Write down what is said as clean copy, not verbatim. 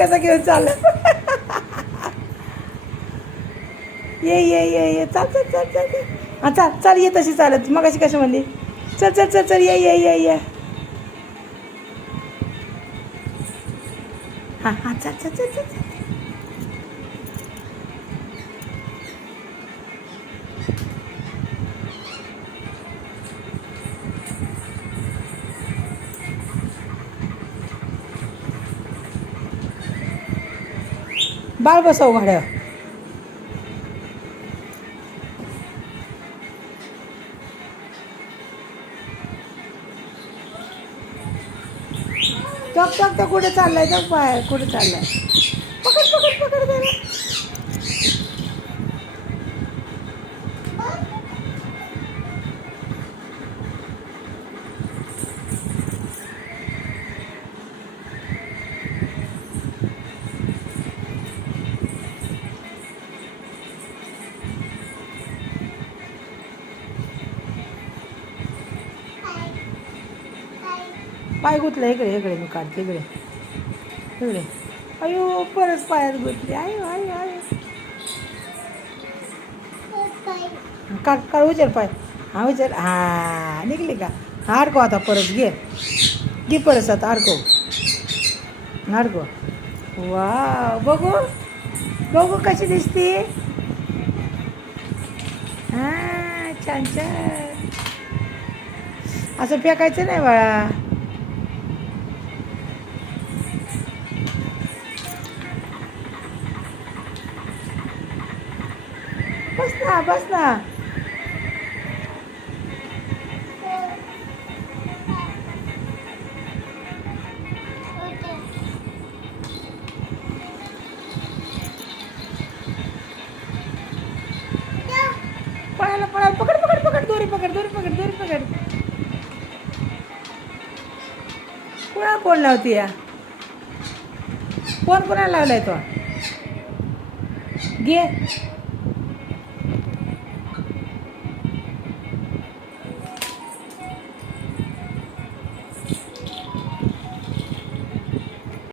कसा घेऊन चालत ये चाल चल चल चल चल. हा चाल चाल ये तशी चालत मग अशी कशी म्हणली चल चल चल चल ये हां हां चल चल चल चल चल. बाळ बसव घड्यावर. टक टक तर कुठे चाललाय टक बाहेर कुठे चाललाय पकड पकड पकड त्याला. पाय गुतलं इकडे इकडे मी काढते इकडे इकडे. अयो परत पायात गुतली आयो आयो आयो. काढ काढ उचल पाय हा उचल हा निघली का हा अडकव आता परत घे परत आता अडकव. वा बघू बघू कशी दिसते. हां छान छान. असं फेकायचं नाही बाळा. बस ना पळायला पकड पकड पकड दोरी पकड कुणा कोण लावती या कोण कोणाला लावलाय तो घे.